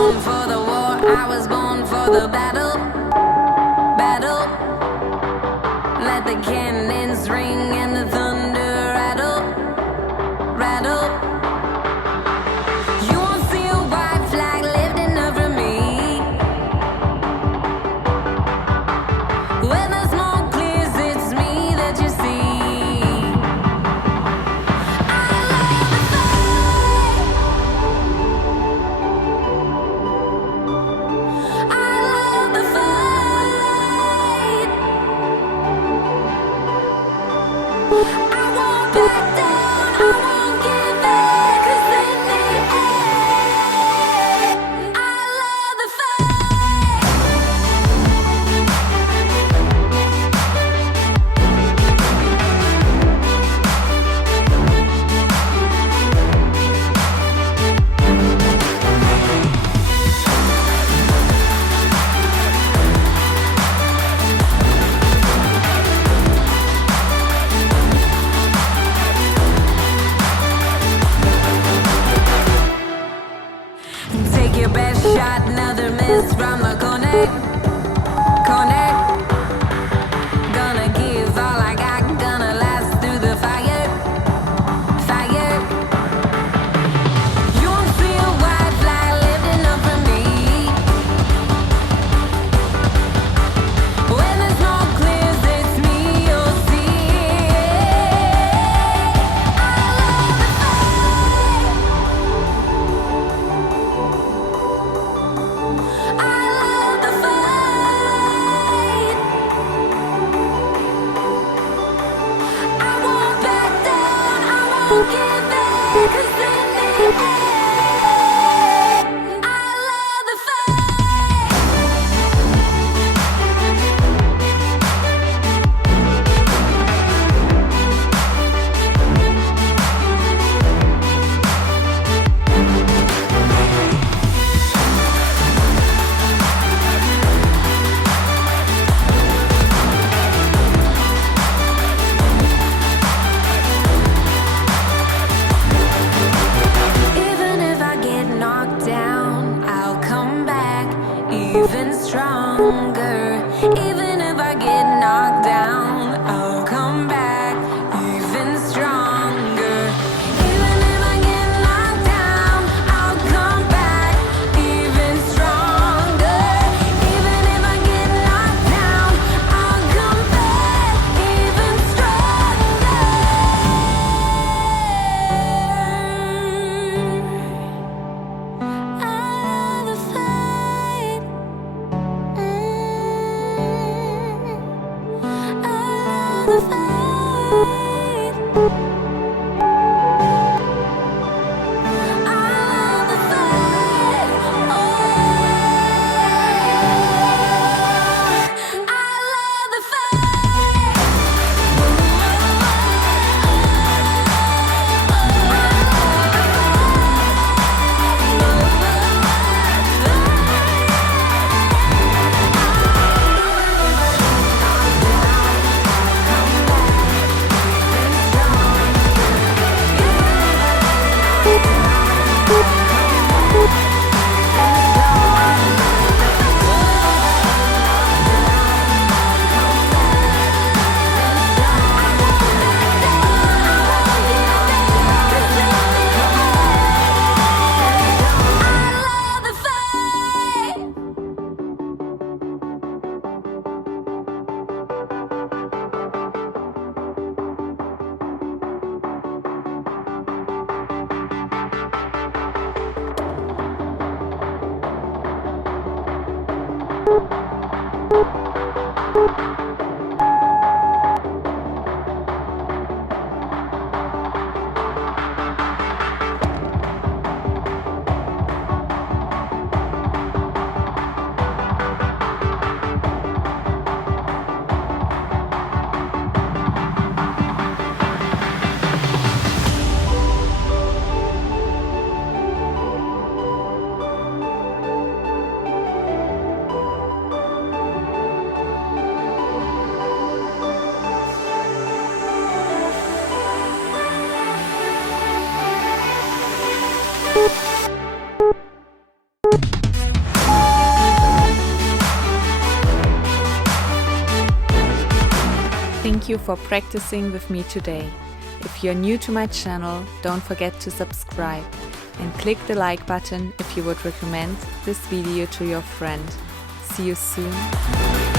born for the war, I was born for the battle. Battle. Let the cannons ring and the thunder rattle. Rattle. You won't see a white flag lifting over me. When the smoke clears, it's me that you see. Take your best shot, another miss from the corner. Corner. Gonna give all I got, gonna last through the fire. Fire. You won't see a white flag lifting up from me. When the smoke clears, it's me you'll see. Even stronger. Even if I get knocked down, I'll come back even stronger. Even if I get knocked down, I'll come back even stronger. Even if I get knocked down, I'll come back even stronger. I'll fight. you for practicing with me today. If you're new to my channel, don't forget to subscribe and click the like button if you would recommend this video to your friend. See you soon.